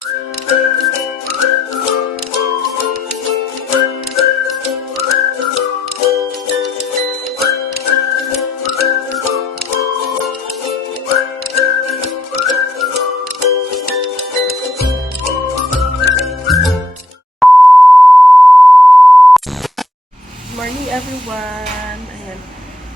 Morning everyone! Ayan,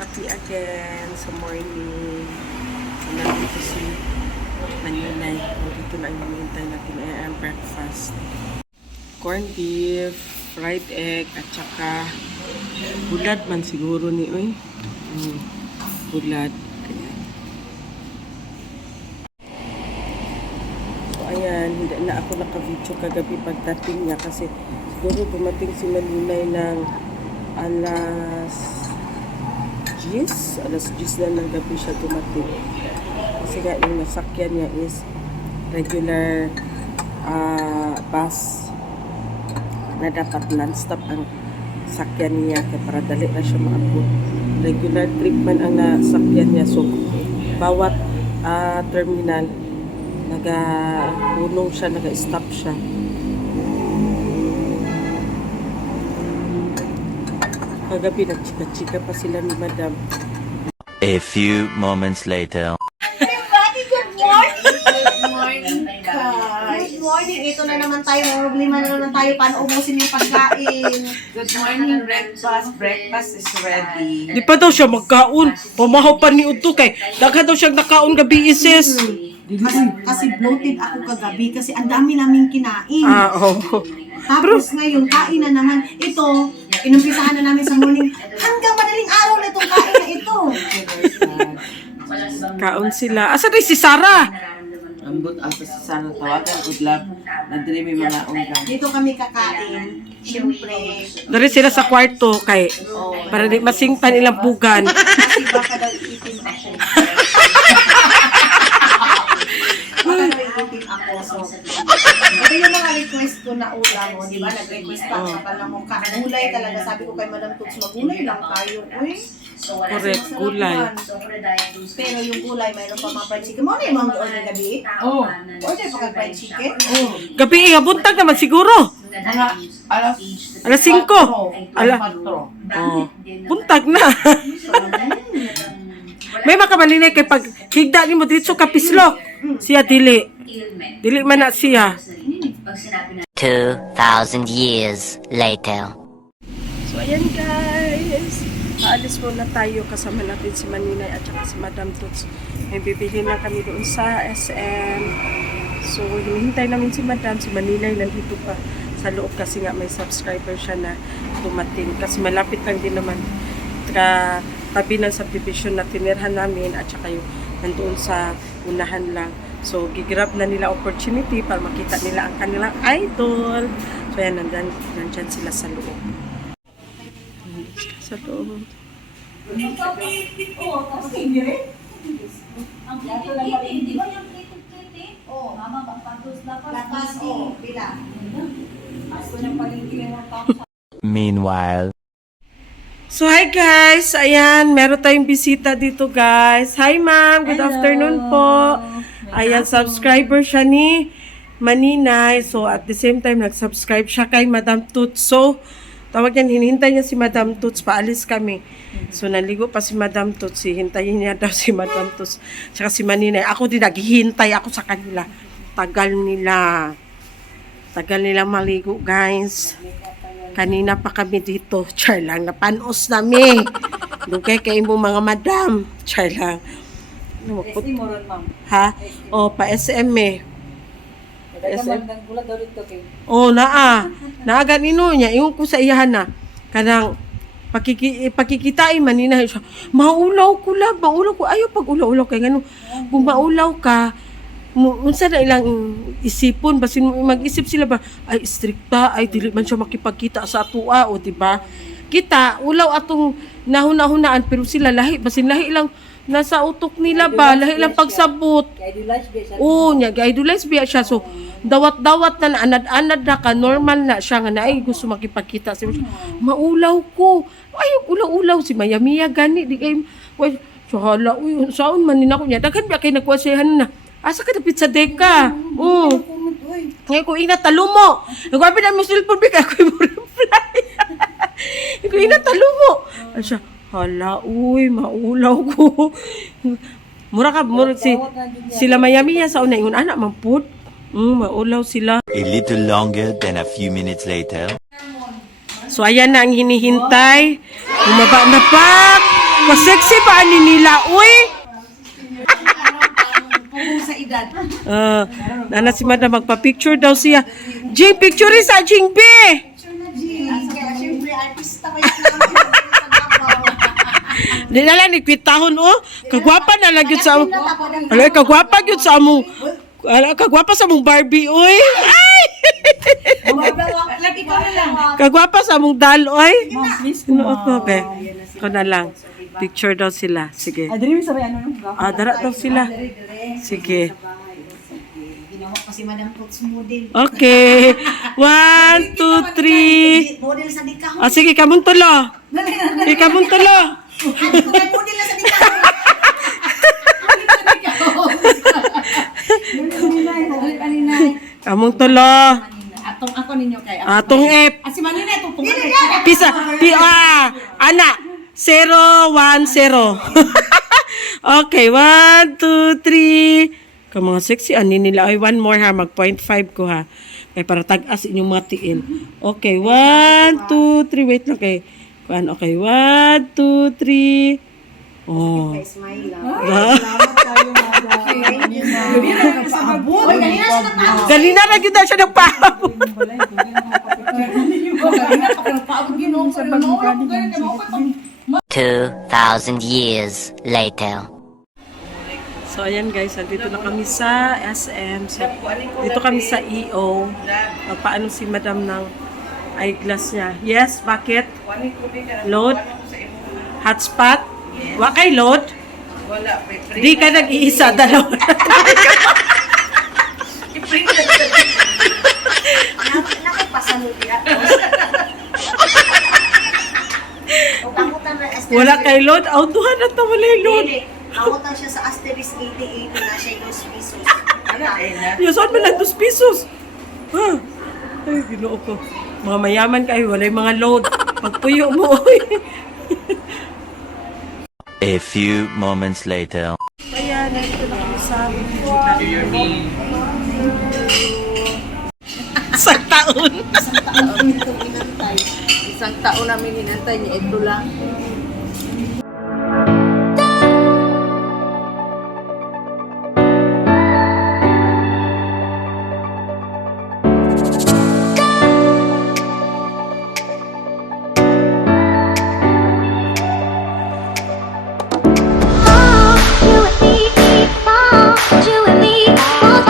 coffee again sa morning. Nandito si Maninay. Dito na yung hinihintay natin ay breakfast. Corned beef, fried egg, at saka bulad man siguro ni Uy. Bulad. Ayan. So ayan, hindi na ako naka-video kagabi pagdating niya kasi siguro dumating si Maninay ng alas 10 na ng gabi siya dumating. Kasi nga yung nasakyan niya is regular bus na dapat non-stop ang sakyan niya kaya para dali na siya maabot. Regular trip man ang nasakyan niya. So, bawat terminal naga-punong siya, naga-stop siya. Kagabi nagchika-chika pa sila ni Madam. A few moments later. Everybody, good morning! Good morning, guys! Good morning! Ito na naman tayo. Problema na naman tayo. Paano ubusin yung pagkain? Good morning, breakfast. Breakfast is ready. Di pa daw siya magkaon. Pumahaw pa ni Uto kay daghan daw siya nakaon gabi isis. Kasi bloated ako kagabi kasi ang dami naming kinain. Oo. Tapos ngayon, kain na naman. Ito, inumpisahan na namin sa morning. Hanggang madaling araw na itong kain na ito. Kaon sila. Asa na si Sarah? Ambot asa sa sana tawagan, good luck. Nandiri may mga unggan. Dito kami kakain. Siyempre. Dari sila sa kwarto kay para di masingpan ilang pugan. Kasi baka daw iitin ako. Baka daw iitin ako. So, ito yung mga request ko na ulam mo, di ba? Nag-request pa ako pa lang mo. Gulay talaga. Sabi ko kay Madam Toots, magulay lang tayo. Uy. Correct, gulay. Pero yung gulay, mayroon pa mga fried chicken. Mo na yung mga order gabi? Oo. Order pa kag fried chicken? Oo. Gabi buntag naman siguro. Mga alas Alas 5. Ala. 4. Oh. Buntag na. May makabalinay kay pag higda nimo dito ka pislok. Siya dili. Dili man na siya. 2,000 years later. So ayan guys. Paalis muna tayo kasama natin si Maninay at saka si Madam Toots. May bibili na kami doon sa SM. So hinihintay namin si Madam, si Maninay nandito pa sa loob kasi nga may subscriber siya na dumating. Kasi malapit lang din naman tabi ng subdivision na tinirhan namin at saka yung nandoon sa unahan lang. So gigrab na nila opportunity para makita nila ang kanilang idol. So yan, nandyan sila sa loob. Sa loob. Meanwhile. So hi guys, ayan, meron tayong bisita dito guys. Hi ma'am, good afternoon po. Ayan, subscriber siya ni Maninay. So at the same time, nag-subscribe siya kay Madam Toots. So, tawag yan, hinihintay niya si Madam Toots, paalis kami. So naligo pa si Madam Toots, hintayin niya daw si Madam Toots. Tsaka si Maninay, ako din naghihintay ako sa kanila. Tagal nila maligo guys. Kanina pa kami dito. Char lang. Napanos nami. Dugay kayo mo mga madam. Char lang. SM mo ron, ma'am. Ha? O, pa SM eh. SM. O, Naa ganino niya. Iyon ko sa iyahan na. Kanang pakikitain manina siya. Maulaw ko. Ayaw pag ulaw kay gano. Kung maulaw ka, unsa na ilang isipon basin mag-isip sila ba ay strikta ay dili man siya makipagkita sa atua o diba kita ulaw atong nahuna-hunaan pero sila lahi basin lahi lang nasa utok nila ba lahi lang pagsabot nya idolize biya siya so dawat-dawat na anad-anad na ka normal na siya nga na ay gusto makipagkita siya maulaw ko ay ulaw si Mayamiya gani di kay so hala saon man nina ko nya daghan ba kay nagwasehan na asa ka dapit sa deka? Ngayon ko ina talo mo. Nagwabi na mo cellphone bigay ako mo reply. Ko ina talo mo. Asya, hala uy, maulaw ko. Mura sila Miami ya sa una ingon anak man pud. Maulaw sila. A little longer than a few minutes later. So ayan na ang hinihintay. Bumaba na pa. Masexy pa ani nila uy. Sa edad. Nana si madam magpa-picture daw siya. Jing, picture sa Jing B. Siyempre, artista kayo sa Di na lang nikwitahon oh. Kagwapa na lang yun sa Alay, kagwapa yun sa among kagwapa sa among Barbie oy. Ay! Kagwapa sa among daloy. Ano ako be? Ko na lang. Picture daw sila. Sige. Dara daw sila. Sige. Ginawa ko si Madam Toots model. Okay. 1, 2, 3. Model sa dikahon. Sige, kamong tulo. Kamong tulo. Ano ko may model na sa dikahon? Kamong tulo. Atong ako ninyo kay Atong F. si Manina tutong. Pisa. Ana. 0, 1, 0. Okay, 1, 2, 3. Ka mga sexy, ani nila. Ay, one more ha. Mag 0.5 ko ha. Kaya para tag-as inyong matiin. Okay, 1, 2, 3. Wait lang kay. Okay, 1, 2, 3. Oh. Smile lang. Gali na rin kita siya nagpahabol. 2,000 years later. So, ayan guys, dito na kami sa SM. So, dito kami sa EO. Paano si madam ng eyeglass niya. Yes, bakit? Load? Hotspot? Wakay load? Di ka nag-iisa, dalawa. Wala kay load? Autohan na wala yung load. Amutan siya sa asterisk 8080 na siya 2 pesos. Yung saan mo lang 2 pesos? Ha? Ay, ginoo ko. Mga mayaman kayo, wala yung mga load. Pagpuyo mo, oy. A few moments later. Kaya, nandito na kami sa Isang taon. Isang taon namin hinantay niya. Ito lang. You and me, both.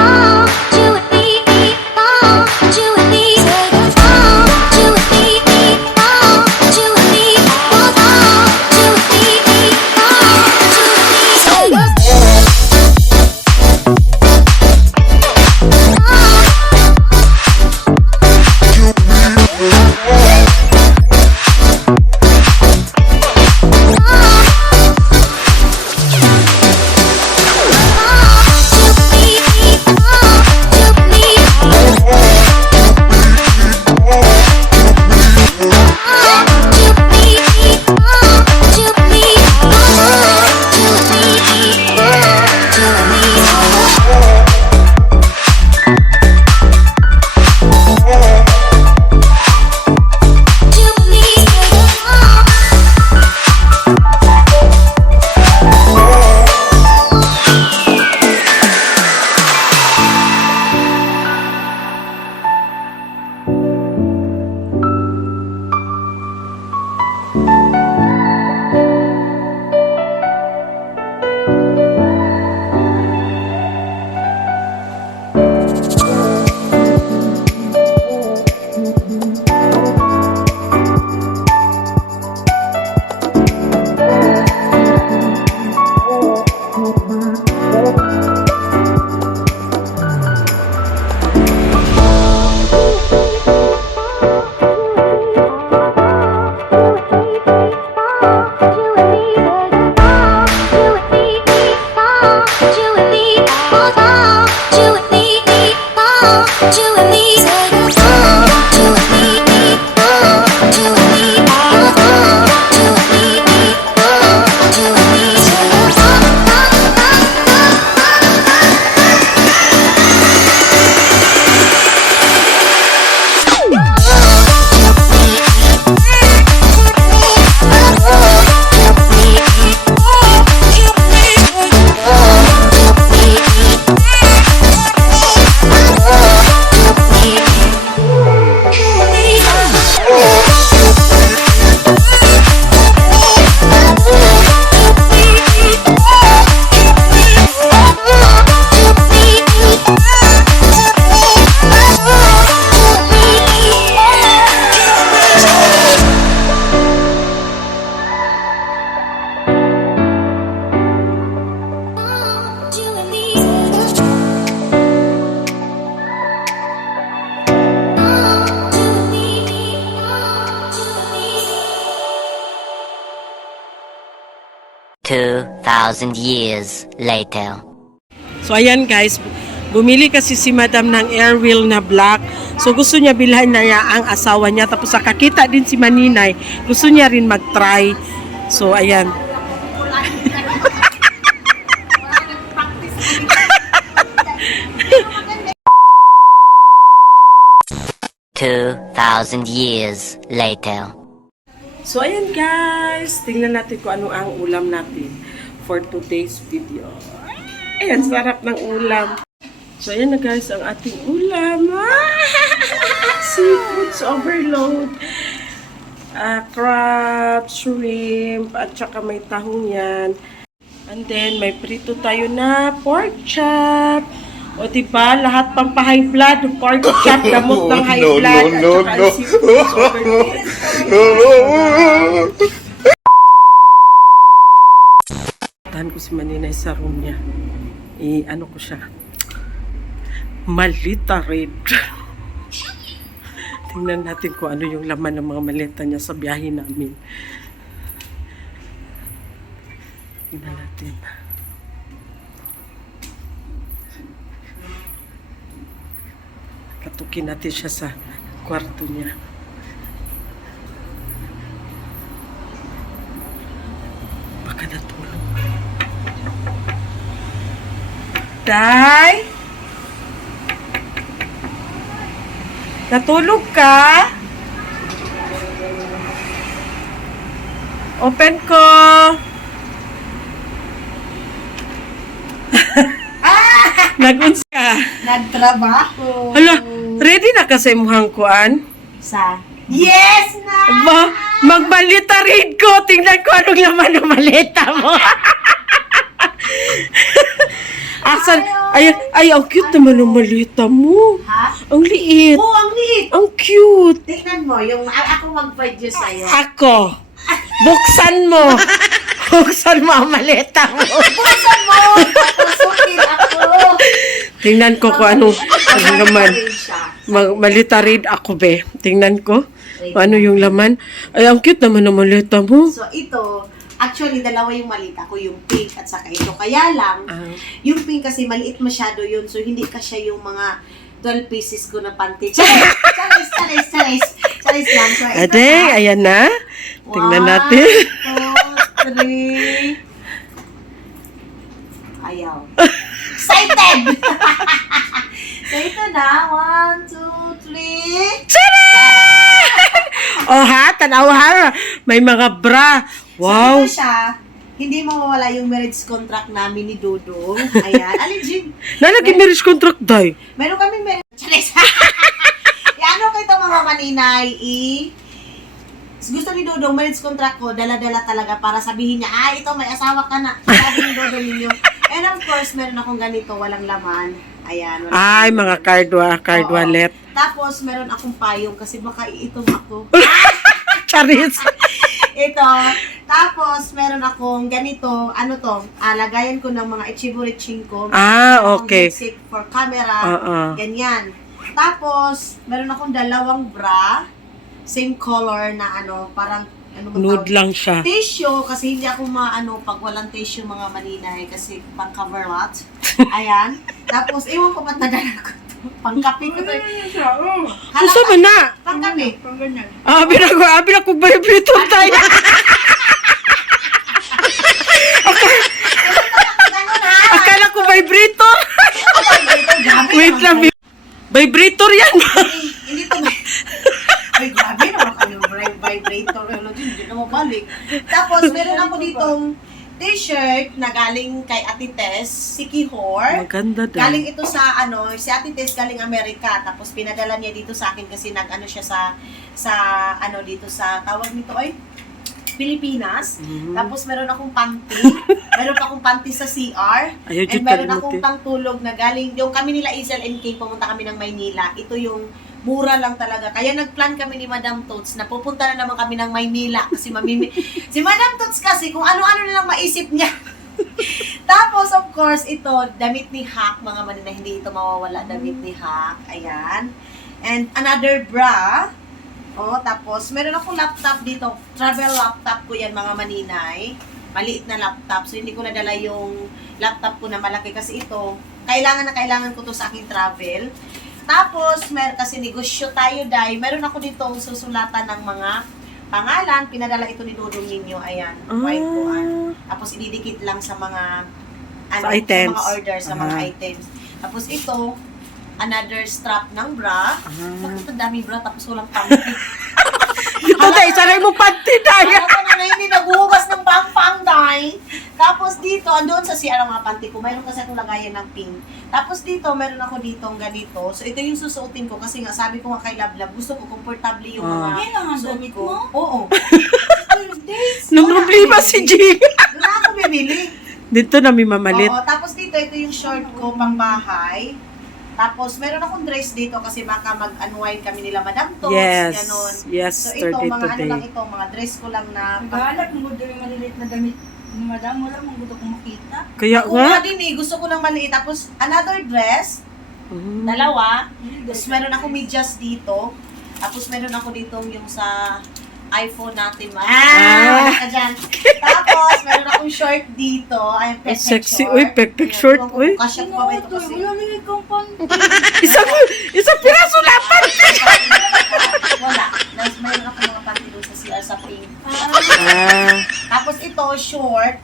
2,000 years later. So ayan guys, bumili kasi si Madam ng air wheel na black. So gusto niya bilhan na niya ang asawa niya. Tapos nakakita din si Maninay, gusto niya rin mag-try. So ayan. $2,000 years later. So ayan guys, tingnan natin kung ano ang ulam natin for today's video. Ayan, sarap ng ulam. So ayan na guys, ang ating ulam. Seafoods overload. Crab, shrimp, at saka may tahong yan. And then may prito tayo na pork chop. O diba, lahat pang pa-high blood, pork chop, gamot ng high blood, at saka ang seafoods overload. Tahan ko si Maninay sa room niya. Ano ko siya? Malita red. Tingnan natin kung ano yung laman ng mga maleta niya sa biyahe namin. Tingnan natin. Katukin natin siya sa kwarto niya. Baka natulog. Day? Natulog ka? Open ko. Nagunsa ka. Nagtrabaho. Hala, ready na kasi muhang kuan? Sa? Yes na! Ba, magmalita rin ko. Tingnan ko anong laman ng maleta mo. Asan? Ay, ang cute naman ng maleta mo. Ha? Ang liit. Oh, ang liit! Ang cute. Tingnan mo, yung ako mag-produce sa'yo. Ako. Buksan mo. Buksan mo ang maleta mo. Buksan mo! Pasukin ako! Tingnan ko kung ano naman. Malita rin ako, be. Tingnan ko. Kung ano yung laman. Ay, ang cute naman ng maleta mo. So, ito, actually, dalawa yung malita ko, yung pink at saka ito. Kaya lang, yung pink kasi maliit masyado yun. So, hindi kasi yung mga 12 pieces ko na panty. Charis! Charis lang. So, ito Ade, ayan na. Tingnan natin. 1, 2, 3. Ayaw. Excited! So, ito na. 1, 2, 3. Oh ha, tanaw ha. May mga bra. Wow. So, ito siya. Hindi mawawala yung marriage contract namin ni Dodong. Ayan. Alin, Jim? Nalagi marriage contract, day. Meron kaming marriage. Charis! Ano ko ito mga maninay? Gusto ni Dodong, marriage contract ko, dala-dala talaga para sabihin niya, ito, may asawa ka na. Sabi ni Dodong ninyo. And of course, meron akong ganito, walang laman. Ayan. Ay, mga card Oo. wallet. Tapos, meron akong payong kasi baka iitom ako. Charis. Ito. Tapos, meron akong ganito. Ano to? Lagayan ko ng mga ichibo-riching ko. Okay. Headset for camera. Oo. Ganyan. Tapos, meron akong dalawang bra. Same color na parang ano ba Nude tawag? lang siya. Tissue, kasi hindi ako pag walang tissue mga maninay, kasi pang cover lot. Ayan. Tapos, ewan ko ba't nadala ko to. Pangkape ko to. Gusto mo na? Pangkape. Abi na ko vibrator tayo. Ganun ha. Akala ko vibrator. Grabe Wait lang. Vibrator yan. Hindi to ay, grabe naman kayo. Vibrator. Hindi na mabalik. Tapos, meron ako ditong t-shirt na galing kay Ate Tess, si Kihor. Maganda daw. Galing ito sa, si Ate Tess galing Amerika. Tapos, pinadala niya dito sa akin kasi siya dito sa, tawag nito ay, Pilipinas. Tapos, meron akong panty. Meron pa akong panty sa CR. Ayaw, And Jud, meron kalimutin. akong pangtulog na galing, yung kami nila Isel and Kay, pumunta kami ng Maynila. Ito yung mura lang talaga. Kaya nagplan kami ni Madam Tots na pupunta na naman kami ng Maynila kasi si Madam Tots kasi kung ano-ano na lang maisip niya. Tapos of course ito damit ni Hack, mga manina, hindi ito mawawala, damit ni Hack. Ayan. And another bra. Oh, tapos meron akong laptop dito. Travel laptop ko yan, mga maninay. Maliit na laptop. So hindi ko nadala yung laptop ko na malaki kasi ito kailangan ko to sa aking travel. Tapos, kasi negosyo tayo, Day. Meron ako dito susulatan ng mga pangalan. Pinadala ito ni Dudong ninyo. Ayan, white po. Tapos, ididikit lang sa mga Sa items. Sa mga orders, sa mga items. Tapos, ito, another strap ng bra. Bakit ang dami bra? Tapos, walang panty. Ito tayo, sanay mo panty tayo. Ako na hindi naghuhugas ng pang-pang, Day. Tapos dito, andoon sa CR ang mga panty ko, mayroon kasi akong lagayan ng pink. Tapos dito, meron ako ditong ganito. So, ito yung susuotin ko kasi nga, sabi ko nga kay Lablab, gusto ko komportable yung mga Yan ang suot damit ko. mo? Oo. Nung problema si Jing. Doon na ako bibili. Dito na may mamalit. Oo, tapos dito, ito yung short ko pang bahay. Tapos, meron akong dress dito kasi baka mag-unwind kami nila Madam Tots, Yes. ganon. So, ito, Yesterday mga ano today. lang ito, mga dress ko lang na Naghahanap ng gusto yung maliliit na damit ni Madam. Wala mong gusto kong makita. Kaya Ako nga. nga din gusto ko ng maliit. Tapos, another dress, dalawa. Tapos, meron ako medyas dito. Tapos, meron ako dito yung sa iPhone natin. Wala ka dyan. Tapos, meron akong short dito. Ay, perfect Sexy. short. Uy, perfect Ayan, short. ewan ko Uy. kung kasya ko ba ito kasi. Wala nila kang panty. Isang piraso lapan. Wala. Tapos, meron ako mga panty doon sa CR sa pink. Tapos, ito, short.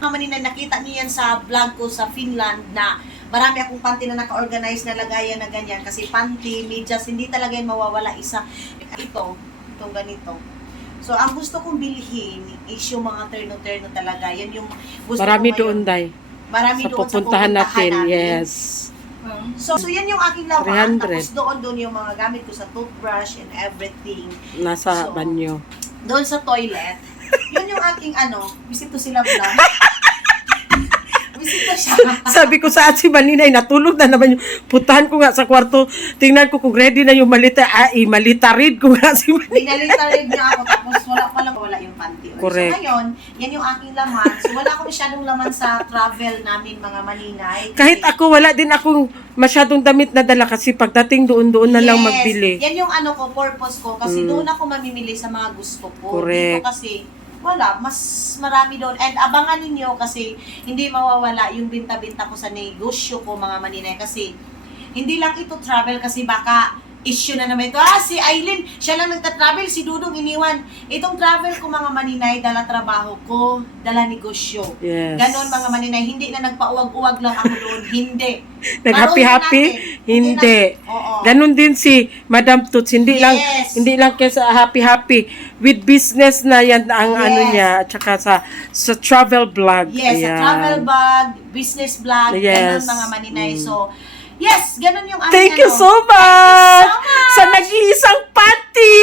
Naman na nakita niyo yan sa vlog ko sa Finland na marami akong panty na naka-organize na lagayan na ganyan. Kasi panty, medyas, hindi talaga yan mawawala isa. Itong ganito. So, ang gusto kong bilhin is yung mga terno-terno talaga. Yan yung gusto Marami ko doon, ngayon. Day. Marami Sa doon pupuntahan natin. Yes. So, yan yung aking laman. 300. Tapos doon yung mga gamit ko sa toothbrush and everything. Nasa So, banyo. Doon sa toilet. Yun yung aking bisito sila vlog. Bisito siya. Sabi ko sa si Maninay, natulog na naman yung putahan ko nga sa kwarto. Tingnan ko kung ready na yung malita. Malita read ko nga si Maninay. Binalita-read niya ako, tapos wala yung panty. Correct. So ngayon, yan yung aking laman. So wala akong masyadong laman sa travel namin, mga maninay. Kahit ako, wala din akong masyadong damit na dala kasi pagdating doon na lang Yes, magbili. Yan yung purpose ko. Kasi doon ako mamimili sa mga gusto ko. Correct. Dito kasi, wala, mas marami doon. And abangan ninyo kasi hindi mawawala yung binta-binta ko sa negosyo ko, mga maninay. Kasi hindi lang ito travel kasi baka issue na naman ito. Si Aileen, siya lang nagta-travel, si Dudong iniwan. Itong travel ko, mga maninay, dala trabaho ko, dala negosyo. Yes. Ganon, mga maninay, hindi na nagpauwag-uwag lang ako doon. Hindi. Nag-happy-happy? Hindi. Oo. Ganon din si Madam Toots. Hindi Yes. lang kesa happy-happy. With business na yan ang Yes. ano niya. At saka sa travel vlog. Yes, Ayan. sa travel vlog, business vlog, Yes. ganun, mga maninay. So, yes, ganun yung aming Thank you so much! Thank you so much! Sa nag-iisang panty!